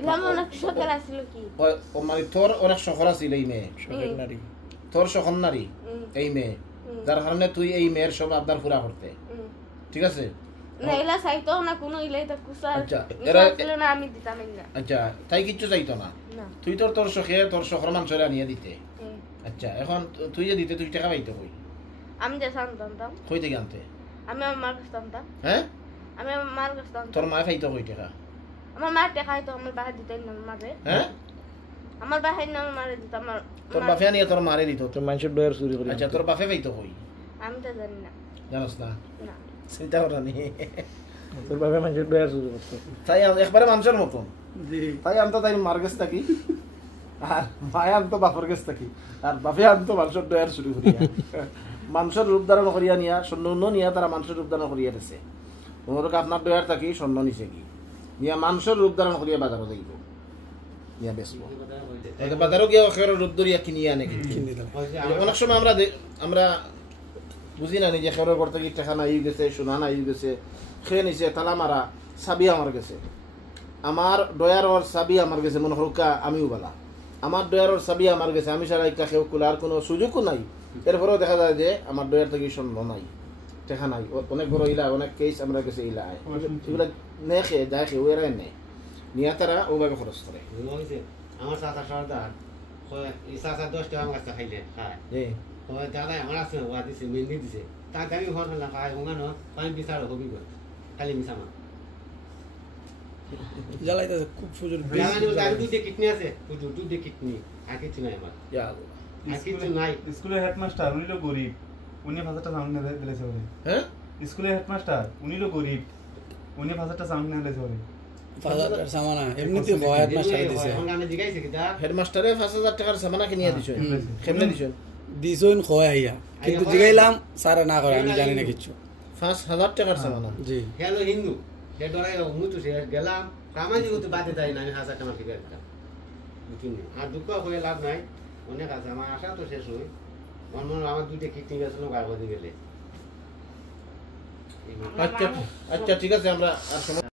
ইলাম অনেক শখের আছিল কি ও মানে তোর অনেক শখর আছিল এই মেয়ে, শখের নারী। তোর শখর নারী এই মেয়ে, যার কারণে তুই এই মেয়ের সব আবদার পুরা করতে, ঠিক আছে? না ইলা চাইতো না কোনো ইলাই তো কুসা আচ্ছা, এরা ছিল না আমি দিতাম না। আচ্ছা, তাই কিচ্ছু চাইতো না, না তুই তোর শখে তোর শখর মাংসরে আনিয়ে দিতে। আচ্ছা, এখন তুই যে দিতে তুই টাকা পাইতো কই? আমি যে জানতাম কই থেকে আনতে? আমি আমার মার কাছে জানতাম। হ্যাঁ, আমি আমার মার কাছে জানতাম। তোর মা পাইতো কই টাকা? আমার মা দেখাই তো আমার বাহির দিতেন না মারে। হ্যাঁ, আমার বাহির না আমার মারে দিতাম। আমার তোর বাপে আনিয়ে তোর মারে দিত। তোর মানুষের ডয়ার চুরি করে। আচ্ছা, তোর বাপে পাইতো কই? আমি তো জানি না। জানোস না? না চিন্তা করা নি। তোর বাপে মানুষের ডয়ার চুরি করতো। তাই একবারে মানুষের মতন। জি। তাই আনতো তাই মার গেছে থাকি, আর মায়ে আনতো বাপর গেছে থাকি, আর বাপে আনতো মানুষের ডয়ার চুরি করিয়া মানুষের রূপ ধারণ করিয়া নিয়া স্বর্ণ নিয়া তারা মানুষের রূপ ধারণ করিয়া দিছে। তোমাকে আপনার ডয়ার থাকি স্বর্ণ নিছে কি নিয়া মানুষের রূপ ধারণ করিয়া বাজারও যাইব নিয়া বেচবো, বাজারও গিয়ে রূপ ধরিয়া কিনিয়া আনে। অনেক সময় আমরা বুঝি না নিজে খেরোর করতে কি টাকা নাই গেছে, সোনা নাই গেছে, খেয়ে নিছে, তালা মারা চাবি আমার গেছে, আমার ডয়ারর চাবি আমার গেছে, মনে হরকা আমিও বালা, আমার ডয়ারর চাবি আমার গেছে, আমি সারা একটা খেয়ে খোলার কোনো সুযোগও নাই। এরপরেও দেখা যায় যে আমার ডয়ার থেকে স্বর্ণ নাই, টাকা নাই, অনেক বড় ইলা, অনেক কেস আমরা গেছে ইলা, এগুলা নে খেয়ে যায় খেয়ে ওরা নেই নিয়ে তারা ওভাবে খরচ করে। আমার চাচা সর্দার 10 টাকা আমার কাছে খাইলে খায়, দাদা আমার আছে ওয়া দিছে মেহেন্দি দিছে, তার গাড়ি হওয়ার না খায় হোঙানো আমি বিচার হবি খালি মিশামা জ্বালাইতেছে খুব সুযোগ। দুধে কিডনি আছে, দুধে কিডনি আর কিছু নাই আমার, আর কিছু নাই। স্কুলের হেডমাস্টার উনি তো গরিব, উনি 5,000 সাউন্ড নিয়ে দিলেছে ওরে। হ্যাঁ, স্কুলের হেডমাস্টার উনি তো গরিব, উনি 5,000 সাউন্ড নিয়ে দিলেছে ওরে। 5,000 সামানা এমনিতে হেডমাস্টার দিছে। আমি জিগাইছি কি দা হেডমাস্টারে 5,000 টাকার সামানা কিনিয়া দিছো, কেমনে দিছো? দিছইন খয় আইয়া, কিন্তু জিগাইলাম স্যার না করে, আমি জানি না কিছু। 5,000 টাকার সামানা? জি। হ্যালো হিন্দু হে ডরাই মুতু সে গেলাম সামাজিক হতে বাদে তাই না, আমি 1000 টাকা দিতে দিতাম আর দুঃখ হয়ে লাভ নাই, অনেক আছে আমার আশা তো শেষ হই। আমার দুইটা কিডনি গেছিল গাড়ি গেলে। আচ্ছা, ঠিক আছে, আমরা আর